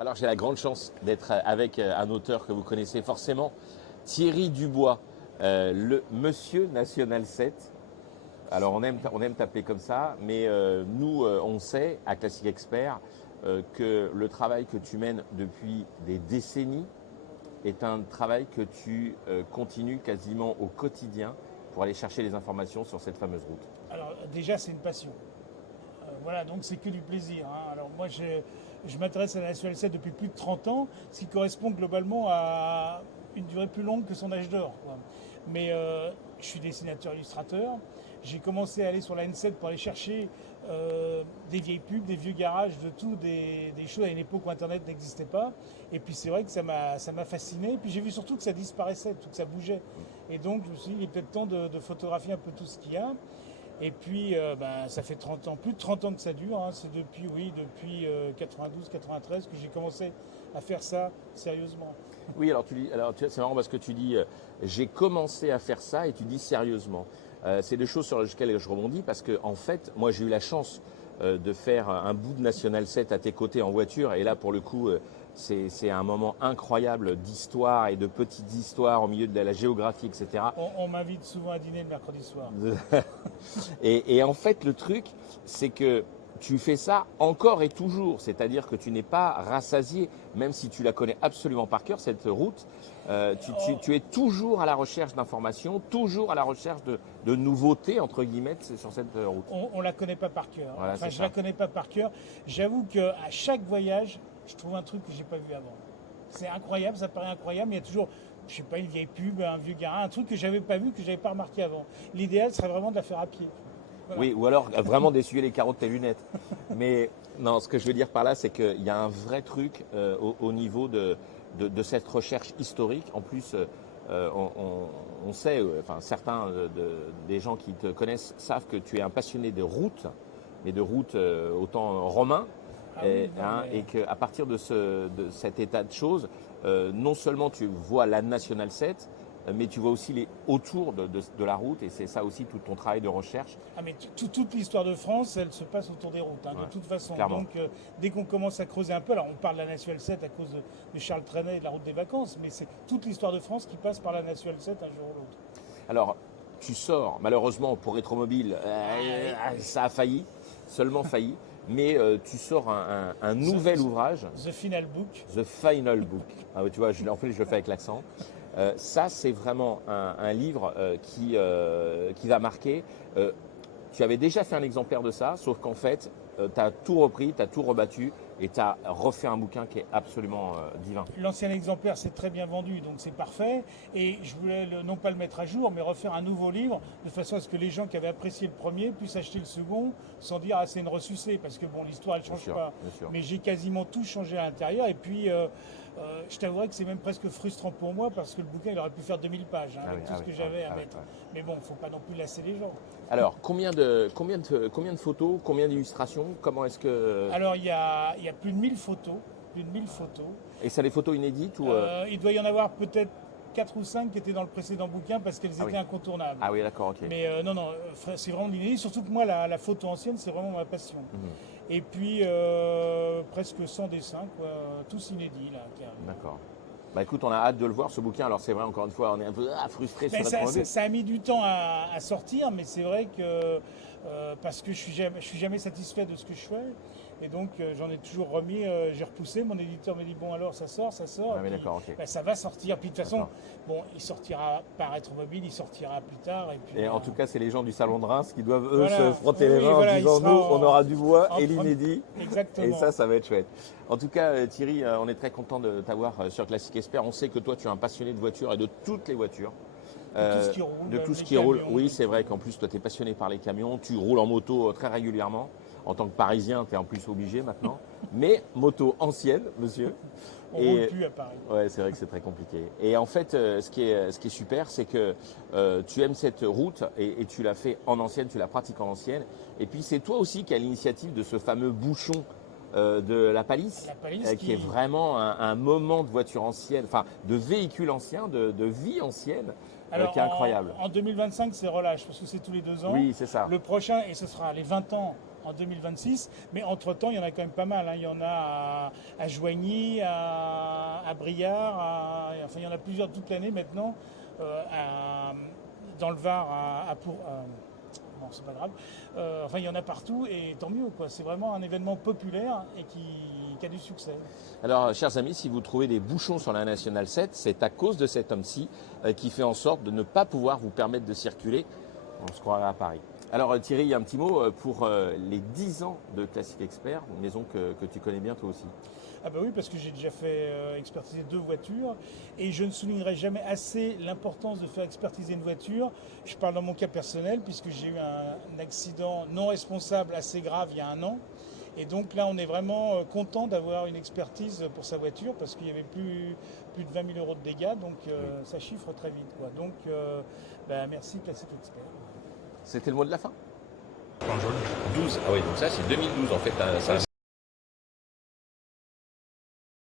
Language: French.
Alors j'ai la grande chance d'être avec un auteur que vous connaissez forcément, Thierry Dubois, le Monsieur National 7. Alors on aime t'appeler comme ça, mais nous on sait à Classique Expert que le travail que tu mènes depuis des décennies est un travail que tu continues quasiment au quotidien pour aller chercher les informations sur cette fameuse route. Alors déjà, c'est une passion. Voilà, donc c'est que du plaisir, hein. Alors moi, je m'intéresse à la National 7 depuis plus de 30 ans, ce qui correspond globalement à une durée plus longue que son âge d'or, quoi. Mais je suis dessinateur-illustrateur. J'ai commencé à aller sur la N7 pour aller chercher des vieilles pubs, des vieux garages, de tout, des choses à une époque où Internet n'existait pas. Et puis c'est vrai que ça m'a fasciné. Et puis j'ai vu surtout que ça disparaissait, tout que ça bougeait. Et donc je me suis dit, il est peut-être temps de photographier un peu tout ce qu'il y a. Et puis, ça fait 30 ans, plus de 30 ans que ça dure, hein. C'est depuis 92-93 que j'ai commencé à faire ça sérieusement. Oui, alors c'est marrant parce que tu dis j'ai commencé à faire ça et tu dis sérieusement. C'est des choses sur lesquelles je rebondis parce que en fait, moi j'ai eu la chance de faire un bout de National 7 à tes côtés en voiture et là pour le coup c'est un moment incroyable d'histoire et de petites histoires au milieu de la géographie, etc. On m'invite souvent à dîner le mercredi soir. Et en fait, le truc, c'est que tu fais ça encore et toujours. C'est-à-dire que tu n'es pas rassasié, même si tu la connais absolument par cœur, cette route. Tu es toujours à la recherche d'informations, toujours à la recherche de nouveautés, entre guillemets, sur cette route. On la connaît pas par cœur. Voilà, Enfin, c'est je ça. la connais pas par cœur. J'avoue qu'à chaque voyage, je trouve un truc que j'ai pas vu avant. C'est incroyable, ça paraît incroyable, mais il y a toujours, je sais pas, une vieille pub, un vieux garin, un truc que j'avais pas vu, que j'avais pas remarqué avant. L'idéal serait vraiment de la faire à pied. Voilà. Oui, ou alors vraiment d'essuyer les carreaux de tes lunettes. Mais non, ce que je veux dire par là, c'est qu'il y a un vrai truc au niveau de cette recherche historique. En plus, on sait, enfin certains des gens qui te connaissent savent que tu es un passionné de route, mais de route au temps romain. Ah oui, non, Et mais qu'à partir de cet état de choses, non seulement tu vois la National 7, mais tu vois aussi les autour de la route, et c'est ça aussi tout ton travail de recherche. Ah mais toute l'histoire de France, elle se passe autour des routes, hein, Ouais, de toute façon. clairement. Donc dès qu'on commence à creuser un peu, alors on parle de la Nationale 7 à cause de Charles Trenet et de la route des vacances, mais c'est toute l'histoire de France qui passe par la Nationale 7 un jour ou l'autre. Alors, tu sors, malheureusement pour Rétromobile, ça a failli, seulement failli, mais tu sors un nouvel ouvrage, The Final Book. The Final Book. Ah, tu vois, en plus je le fais avec l'accent. Ça, c'est vraiment un livre qui va marquer. Tu avais déjà fait un exemplaire de ça, sauf qu'en fait, tu as tout repris, tu as tout rebattu et tu as refait un bouquin qui est absolument divin. L'ancien exemplaire s'est très bien vendu, donc c'est parfait. Et je voulais non pas le mettre à jour, mais refaire un nouveau livre, de façon à ce que les gens qui avaient apprécié le premier puissent acheter le second sans dire ah c'est une ressucée, parce que bon l'histoire elle change sûr, pas. bien sûr. Mais j'ai quasiment tout changé à l'intérieur. Et puis je t'avouerai que c'est même presque frustrant pour moi parce que le bouquin il aurait pu faire 2000 pages, hein, Ah avec oui, tout ah ce oui, que ah oui, j'avais ah à oui, mettre. ouais. Mais bon, faut pas non plus lasser les gens. Alors, combien de photos, combien d'illustrations, comment est-ce que... Alors il y a plus de 1000 photos, plus de 1000 photos. Et ça des photos inédites ou... Il doit y en avoir peut-être 4 ou 5 qui étaient dans le précédent bouquin parce qu'elles Ah oui. étaient incontournables. Ah oui, d'accord, ok. Mais non, non, c'est vraiment de l'inédit. Surtout que moi, la photo ancienne, c'est vraiment ma passion. Mhm. Et puis, presque 100 dessins, quoi, tous inédits, là, qui arrivent. D'accord. Bah écoute, on a hâte de le voir ce bouquin. Alors c'est vrai, encore une fois, on est un peu frustré sur Ben, la ça a mis du temps à sortir, mais c'est vrai que parce que je suis jamais satisfait de ce que je fais. Et donc j'en ai toujours remis, j'ai repoussé, mon éditeur m'a dit bon alors ça sort, Ah oui, puis, d'accord, ok. ben, ça va sortir. Puis de toute façon, D'accord. bon, il sortira par Rétromobile, il sortira plus tard. Et puis, Et en tout cas, c'est les gens du salon de Reims qui doivent eux voilà. se frotter les Oui, mains voilà, en il disant sera nous, on aura du bois en et premier. l'inédit. Exactement. Et ça va être chouette. En tout cas, Thierry, on est très content de t'avoir sur Classique Expert. On sait que toi, tu es un passionné de voitures et de toutes les voitures. De tout ce qui roule, De même tout ce les qui roule. camions, Oui, et c'est tout. vrai qu'en plus, toi, tu es passionné par les camions. Tu roules en moto très régulièrement. En tant que Parisien, tu es en plus obligé maintenant. Mais moto ancienne, monsieur. On ne roule plus à Paris. Ouais, c'est vrai que c'est très compliqué. Et en fait, ce qui est super, c'est que tu aimes cette route et tu l'as fait en ancienne, tu la pratiques en ancienne. Et puis, c'est toi aussi qui as l'initiative de ce fameux bouchon de la Palisse, La Palisse qui est vraiment un moment de voiture ancienne, enfin de véhicule ancien, de vie ancienne. qui est incroyable. En 2025, c'est relâche, parce que c'est tous les 2 ans. Oui, c'est ça. Le prochain, et ce sera les 20 ans en 2026. Mais entre-temps, il y en a quand même pas mal. Il y en a à Joigny, à Briard, enfin, il y en a plusieurs toute l'année maintenant. Dans le Var, bon, c'est pas grave. Enfin, il y en a partout et tant mieux, quoi. C'est vraiment un événement populaire et qui a du succès. Alors, chers amis, si vous trouvez des bouchons sur la Nationale 7, c'est à cause de cet homme-ci qui fait en sorte de ne pas pouvoir vous permettre de circuler. On se croirait à Paris. Alors, Thierry, il y a un petit mot pour les 10 ans de Classique Expert, une maison que tu connais bien toi aussi. Ah bah oui, parce que j'ai déjà fait expertiser 2 voitures et je ne soulignerai jamais assez l'importance de faire expertiser une voiture. Je parle dans mon cas personnel puisque j'ai eu un accident non responsable assez grave il y a 1 an. Et donc là, on est vraiment content d'avoir une expertise pour sa voiture parce qu'il y avait plus de 20 000 euros de dégâts, donc ça chiffre très vite, quoi. Donc merci Classique Expert. C'était le mot de la fin. Jean Jaune. 12, ah oui, donc ça c'est 2012 en fait, ça a